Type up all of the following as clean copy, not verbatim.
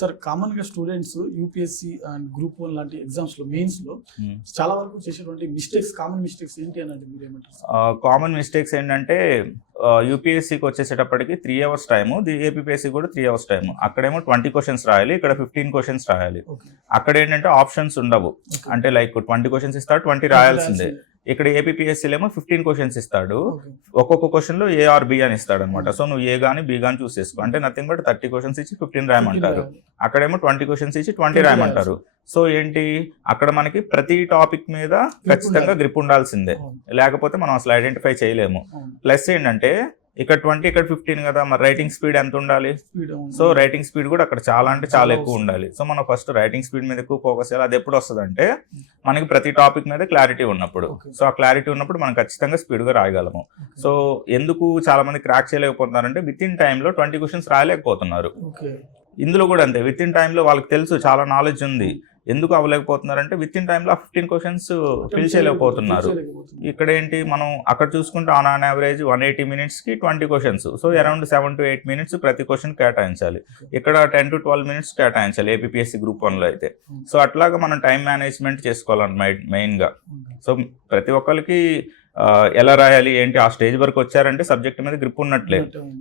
Sir common గా students UPSC and group 1 లాంటి exams లో మెయిన్స్ లో చాలా వరకు చేసేటువంటి కామన్ మిస్టేక్స్ ఏంటి అని అంటే మీరు ఏమంటారు? కామన్ మిస్టేక్స్ ఏంటంటే యూపీఎస్సీకి వచ్చేసేటప్పటికి 3 అవర్స్ టైము, ఏపీఎస్సీ కూడా 3 అవర్స్ టైము. అక్కడేమో 20 క్వశ్చన్స్ రాయాలి, ఇక్కడ 15 క్వశ్చన్స్ రాయాలి. అక్కడ ఏంటంటే ఆప్షన్స్ ఉండవు, అంటే లైక్ 20 క్వశ్చన్స్ ఇస్తాడు, 20 రాయాల్సిందే. ఇక్కడ ఏపీఎస్సీలో ఏమో 15 క్వశ్చన్స్ ఇస్తాడు, ఒక్కొక్క క్వశ్చన్ లో ఏ ఆర్ బి అని ఇస్తాడు అనమాట. సో నువ్వు ఏ గానీ బి గానీ చూస్ చేసుకో, అంటే నథింగ్ బట్ 30 క్వశ్చన్స్ ఇచ్చి 15 రాయమంటారు. అక్కడేమో 20 క్వశ్చన్స్ ఇచ్చి 20 రాయమంటారు. సో ఏంటి, అక్కడ మనకి ప్రతి టాపిక్ మీద ఖచ్చితంగా గ్రిప్ ఉండాల్సిందే, లేకపోతే మనం అసలు ఐడెంటిఫై చేయలేము. ప్లస్ ఏంటంటే ఇక్కడ 20 ఇక్కడ 15 కదా, మరి రైటింగ్ స్పీడ్ ఎంత ఉండాలి? సో రైటింగ్ స్పీడ్ కూడా అక్కడ చాలా అంటే చాలా ఎక్కువ ఉండాలి. సో మనం ఫస్ట్ రైటింగ్ స్పీడ్ మీద ఎక్కువ ఫోకస్ చేయాలి. అది ఎప్పుడు వస్తుంది అంటే మనకి ప్రతి టాపిక్ మీద క్లారిటీ ఉన్నప్పుడు. సో ఆ క్లారిటీ ఉన్నప్పుడు మనం ఖచ్చితంగా స్పీడ్గా రాయగలము. సో ఎందుకు చాలా మంది క్రాక్ చేయలేకపోతున్నారంటే విత్ ఇన్ టైంలో 20 క్వశ్చన్స్ రాయలేకపోతున్నారు. ఇందులో కూడా అంతే, విత్ ఇన్ టైంలో వాళ్ళకి తెలుసు, చాలా నాలెడ్జ్ ఉంది, ఎందుకు అవ్వలేకపోతున్నారంటే విత్ ఇన్ టైంలో 15 క్వశ్చన్స్ ఫిల్ చేయలేకపోతున్నారు. ఇక్కడ ఏంటి, మనం అక్కడ చూసుకుంటే ఆన్ యావరేజ్ 180 మినిట్స్కి 20 questions. So around 7 to 8 minutes ప్రతి క్వశ్చన్ కేటాయించాలి. ఇక్కడ 10 to 12 మినిట్స్ కేటాయించాలి ఏపీఎస్సీ గ్రూప్ 1లో అయితే. సో అట్లాగా మనం టైం మేనేజ్మెంట్ చేసుకోవాలన్నమాట మెయిన్గా. సో ప్రతి ఒక్కరికి ఎలా రాయాలి ఏంటి, ఆ స్టేజ్ వరకు వచ్చారంటే సబ్జెక్ట్ మీద గ్రిప్ ఉన్నట్లే.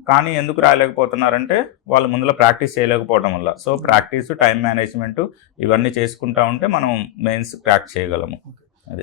కానీ ఎందుకు రాయలేకపోతున్నారంటే వాళ్ళు ముందులో ప్రాక్టీస్ చేయలేకపోవడం వల్ల. సో ప్రాక్టీస్, టైం మేనేజ్మెంట్ ఇవన్నీ చేసుకుంటా ఉంటే మనం మెయిన్స్ క్రాక్ చేయగలము.